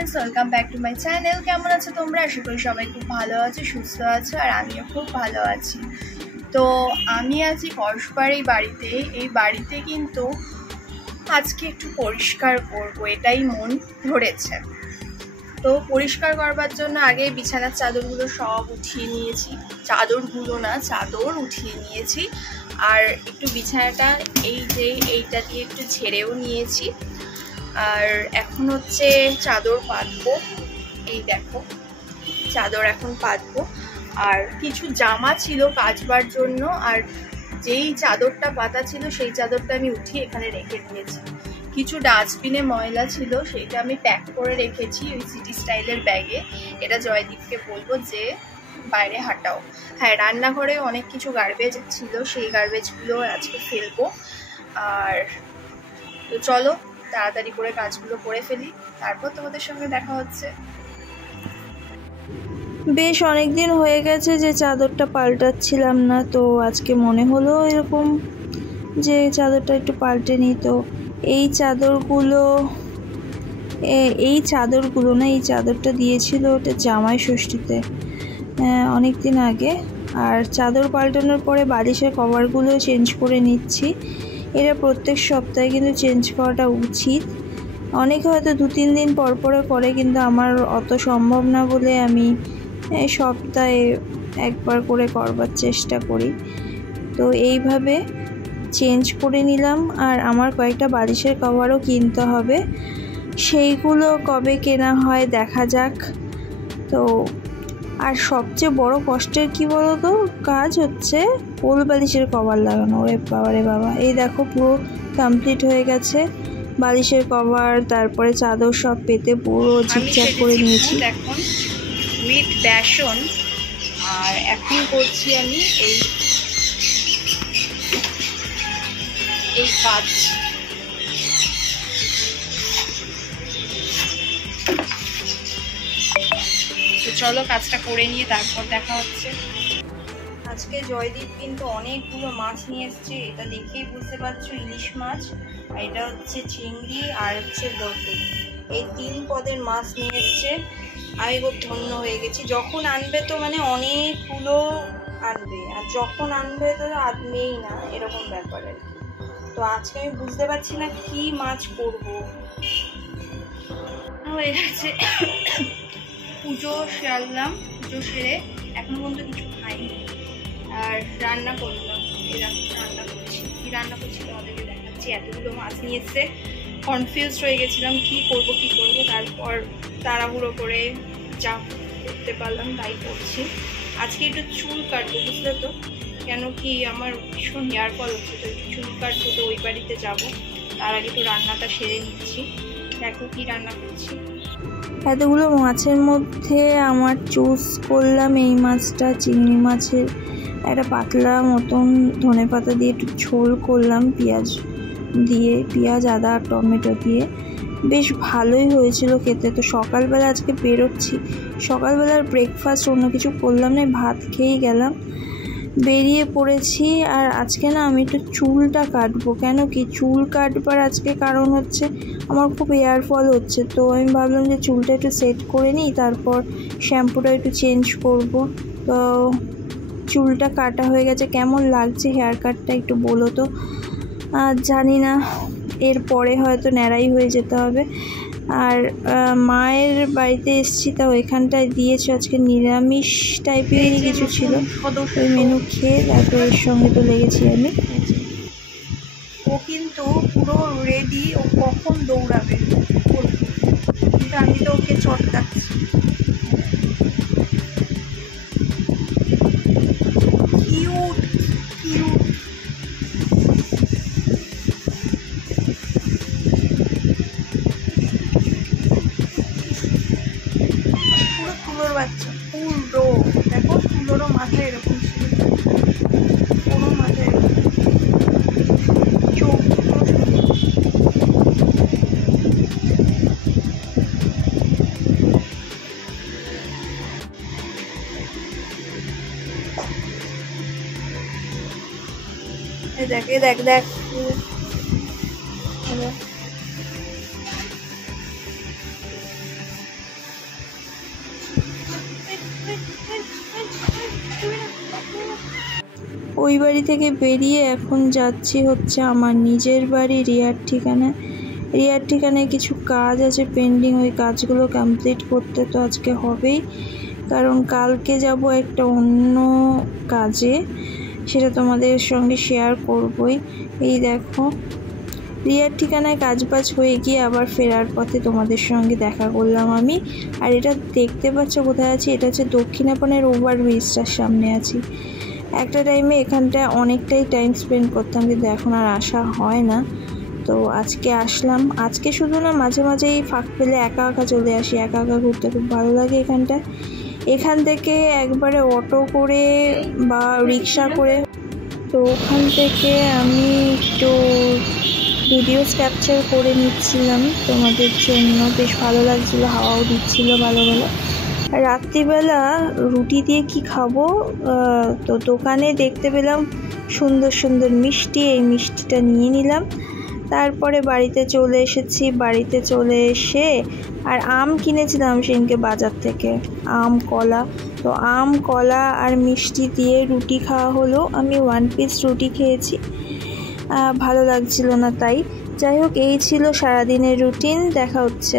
Friends welcome back to my channel. केमन आछो तोमरा? आशा करी सबाई खूब भालो आछो, सुस्थ आछो और आमिও खूब भालो आछि। तो आमी आछि কসবাড়ি বাড়িতে। এই বাড়িতে কিন্তু আজকে একটু পরিষ্কার করব, এটাই মন ধরেছে। তো পরিষ্কার করবার জন্য আগে বিছানার চাদরগুলো সব উঠিয়ে নিয়েছি, চাদরগুলো না চাদর উঠিয়ে নিয়েছি, আর একটু বিছানাটা এইটা দিয়ে একটু ঝেড়েও নিয়েছি। আর এখন হচ্ছে চাদর পাতবো, এই দেখো চাদর এখন পাতবো। আর কিছু জামা ছিল কাচবার জন্য, আর যেই চাদরটা পাতা ছিল সেই চাদরটা আমি উঠিয়ে এখানে রেখে দিয়েছি। কিছু ডাস্টবিনে ময়লা ছিল, সেইটা আমি প্যাক করে রেখেছি ওই সিটি স্টাইলের ব্যাগে। এটা জয়দীপকে বলবো যে বাইরে হাঁটাও। হ্যাঁ, রান্নাঘরে অনেক কিছু গার্বেজ ছিল, সেই গার্বেজগুলো আজকে ফেলবো। আর তো চলো তাড়াতাড়ি করে কাজগুলো করে ফেলি, তারপর তোমাদের সঙ্গে দেখা হচ্ছে। বেশ অনেক দিন হয়ে গেছে যে চাদরটা পাল্টাচ্ছিলাম না, তো আজকে মনে হলো এরকম যে চাদরটা একটু পাল্টে নিই। তো এই চাদরগুলো না, এই চাদরটা দিয়েছিল ওটা জামাই ষষ্ঠীতে অনেক দিন আগে। আর চাদর পাল্টানোর পরে বালিশের কভারগুলো চেঞ্জ করে নিচ্ছি। এটা প্রত্যেক সপ্তাহে কিন্তু চেঞ্জ করাটা উচিত। অনেকে হয়তো 2-3 দিন পর পরে করে, কিন্তু আমার অত সম্ভব না বলে আমি সপ্তাহে একবার করে করবার চেষ্টা করি। তো এইভাবে চেঞ্জ করে নিলাম। আর আমার কয়েকটা বালিশের কভারও কিনতে হবে, সেইগুলো কবে কেনা হয় দেখা যাক। তো আর সবচেয়ে বড় কষ্টের কি বলো তো কাজ হচ্ছে কোল বালিশের কভার লাগানো। ওরে বাবা রে বাবা, এই দেখো পুরো কমপ্লিট হয়ে গেছে বালিশের কভার, তারপরে চাদর সব পেতে পুরো ঝিকঝাক করে নিয়েছি এখন উইথ বেসন। আর এখন করছি আমি এই কাজ। তো চলো কাজটা করে নিয়ে তারপর দেখা হচ্ছে। আজকে জয়দীপ কিন্তু অনেকগুলো মাছ নিয়ে এসছে, এটা দেখেই বুঝতে পারছো ইলিশ মাছ, আর এটা হচ্ছে চিংড়ি, আর হচ্ছে লোটে। এই 3 পদের মাছ নিয়ে এসছে। আমি খুব ধন্য হয়ে গেছি। যখন আনবে তো মানে অনেকগুলো আনবে, আর যখন আনবে তো আনবেই না, এরকম ব্যাপার আর কি। তো আজকে আমি বুঝতে পারছি না কি মাছ করবো। হয়ে গেছে পুজো সারলাম, পুজো সেরে এখন পর্যন্ত কিছু খাইনি। আর রান্না করলাম, রান্না করছি, কি রান্না করছি তোমাদেরকে দেখাচ্ছি। এতগুলো মাছ নিয়ে এসছে, কনফিউজ হয়ে গেছিলাম কি করব। তারপর তাড়াহুড়ো করে যা করতে পারলাম তাই করছি। আজকে একটু চুল কাটবো, বুঝলে তো, কেন কি আমার ভীষণ হেয়ার ফল হচ্ছে, তো একটু চুল কাটবো, তো ওই বাড়িতে যাবো। তার আগে একটু রান্নাটা সেরে নিচ্ছি। দেখো কি রান্না করছি। এতগুলো মাছের মধ্যে আমার চুজ করলাম এই মাছটা, চিংড়ি মাছের একটা পাতলা মতন ধনেপাতা দিয়ে একটু ঝোল করলাম, পেঁয়াজ আদা আর টমেটো দিয়ে। বেশ ভালোই হয়েছিল খেতে। তো সকালবেলা আজকে বেরোচ্ছি, সকালবেলার ব্রেকফাস্ট অন্য কিছু করলাম না, ভাত খেয়েই গেলাম, বেরিয়ে পড়েছি। আর আজকে না আমি একটু চুলটা কাটবো, কেন কি চুল কাটবার আজকে কারণ হচ্ছে আমার খুব হেয়ার ফল হচ্ছে। তো আমি ভাবলাম যে চুলটা একটু সেট করে নিই, তারপর শ্যাম্পুটা একটু চেঞ্জ করব। তো চুলটা কাটা হয়ে গেছে। কেমন লাগছে হেয়ার কাটটা একটু বলো তো। জানি না, এরপরে হয়তো ন্যাড়াই হয়ে যেতে হবে। আর মায়ের বাড়িতে এসেছি, তা ওইখানটায় দিয়েছে আজকে নিরামিষ টাইপেরই কিছু ছিল, ওই মেনু খেয়ে তারপর এর সঙ্গে তো লেগেছি আমি। ও কিন্তু পুরো রেডি, ও কখন দৌড়াবে, কিন্তু আমি তো ওকে চটকাচ্ছি। Cute cute. পুরো তুলোর বাচ্চা, পুরো দেখো তুলোরও মাথায় এরকম ছিল, পুরো মাথায় চোখ দেখ দেখ দেখ। ওই বাড়ি থেকে বেরিয়ে এখন যাচ্ছি হচ্ছে আমার নিজের বাড়ি রিয়ার ঠিকানায়। রিয়ার ঠিকানায় কিছু কাজ আছে পেন্ডিং, ওই কাজগুলো কমপ্লিট করতে তো আজকে হবেই, কারণ কালকে যাব একটা অন্য কাজে, সেটা তোমাদের সঙ্গে শেয়ার করবই। এই দেখো রিয়ার ঠিকানায় কাজবাজ হয়ে গিয়ে আবার ফেরার পথে তোমাদের সঙ্গে দেখা করলাম আমি। আর এটা দেখতে পাচ্ছ কোথায় আছি, এটা হচ্ছে দক্ষিণাপনের ওভারব্রিজটার সামনে আছি। একটা টাইমে এখানটা অনেকটাই টাইম স্পেন্ড করতাম, কিন্তু এখন আর আসা হয় না। তো আজকে আসলাম, আজকে শুধু না মাঝে মাঝেই ফাঁক পেলে একা একা চলে আসি, একা একা ঘুরতে খুব ভালো লাগে এখানটা। এখান থেকে একবারে অটো করে বা রিক্সা করে, তো ওখান থেকে আমি একটু ভিডিওস ক্যাপচার করে নিচ্ছিলাম তোমাদের জন্য, বেশ ভালো লাগছিলো, হাওয়াও দিচ্ছিল ভালো ভালো। রাত্রিবেলা রুটি দিয়ে কি খাবো, তো দোকানে দেখতে পেলাম সুন্দর সুন্দর মিষ্টি, এই মিষ্টিটা নিয়ে নিলাম। তারপরে বাড়িতে চলে এসেছি, বাড়িতে চলে এসে আর আম কিনেছিলাম সেদিনকে বাজার থেকে, আম কলা। তো আম কলা আর মিষ্টি দিয়ে রুটি খাওয়া হলো। আমি 1 পিস রুটি খেয়েছি, ভালো লাগছিল না তাই। যাই হোক, এই ছিল সারাদিনের রুটিন, দেখা হচ্ছে।